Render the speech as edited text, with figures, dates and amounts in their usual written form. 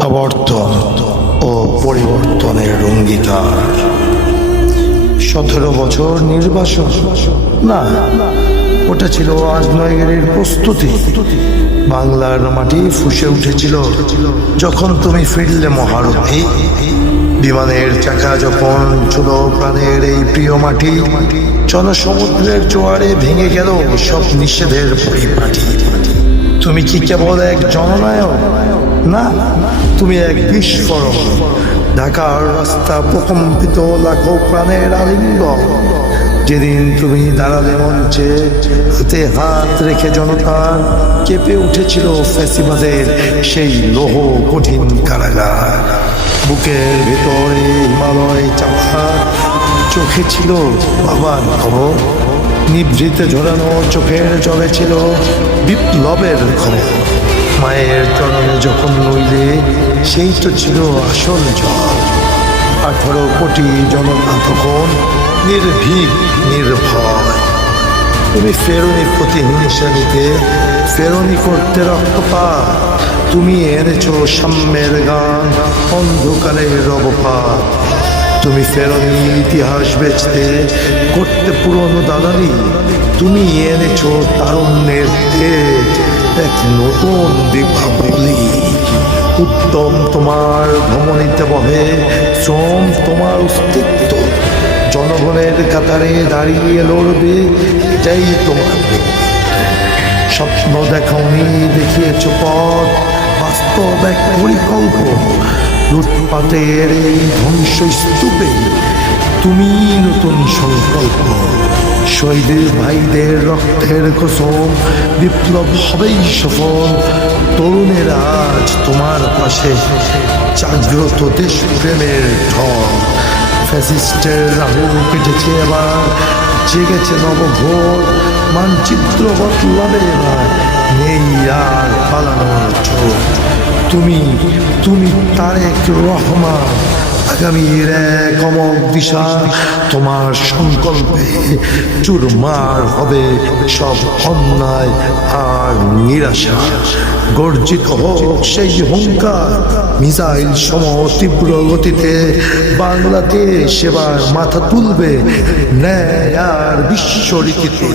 প্রত্যাবর্তন ও পরিবর্তনের অঙ্গীকার। 17 বছর নির্বাসন না, ওটা ছিল আজনয়গিরির প্রস্তুতি। বাংলার মাটি ফুসে উঠেছিল যখন তুমি ফিরলে মহারথী। বিমানের চাকা যখন ছিল প্রাণের এই প্রিয় মাটি, জনসমুদ্রের জোয়ারে ভেঙে গেল সব নিষেধের পরিপাটি। তুমি কি কেবল এক জননায়ক? না, তুমি এক বিস্ফোরণ। ঢাকার রাস্তা প্রকম্পিত লাখো প্রাণের আলিঙ্গন। যেদিন তুমি দাঁড়ালে মঞ্চে, হাতে হাত রেখে জনতা কেঁপে উঠেছিল ফ্যাসিবাদের সেই লৌহ কঠিন কারাগার। বুকের ভেতরে হিমালয় চাপা, চোখে ছিল বাবার খবর। নিভৃতে ঝরানো চোখের জলে ছিল বিপ্লবের খবর। মায়ের চরণে যখন নইলে, সেই তো ছিল আসল জল। 18 কোটি জনতা তখন নির্ভীক নির্ভয়। তুমি ফেরোনি প্রতিহিংসা নিতে, ফেরোনি করতে রক্তপাত। তুমি এনেছো সাম্যের গান, অন্ধকারের অবপাত। তুমি ফেরোনি ইতিহাস বেচতে, করতে পুরনো দালালি। তুমি এনেছো তারুণ্যের তেজ, এক নতুন দীপাবলি। উদ্যম তোমার ধমনীতে বহে, শ্রম তোমার অস্তিত্ব। জনগণের কাতারে দাঁড়িয়ে লড়বে, এটাই তোমার স্বপ্ন। দেখাওনি, দেখিয়েছ পথ, বাস্তব এক পরিকল্প। লুটপাটের এই ধ্বংসস্তূপে তুমি নতুন সংকল্প। শহীদের ভাইদের রক্তের কসম, বিপ্লব হবেই সফল। তরুণেরা আজ তোমার পাশে, জাগ্রত দেশপ্রেমের ঢল। ফ্যাসিস্টের রাহু কেটেছে এবার, জেগেছে নবভোর। মানচিত্র বদলাবে এবার, নেই আর পালানোর ছোট। তুমি তারেক রহমান, আগামীর এক অমোঘ দিশা। তোমার সংকল্পে চুরমার হবে সব অন্যায় আর নিরাশা। গর্জিত হোক সেই হুঙ্কার, মিসাইল সম তীব্র গতিতে। বাংলাদেশ এবার মাথা তুলবে ন্যায় আর বিশ্ব রীতিতে।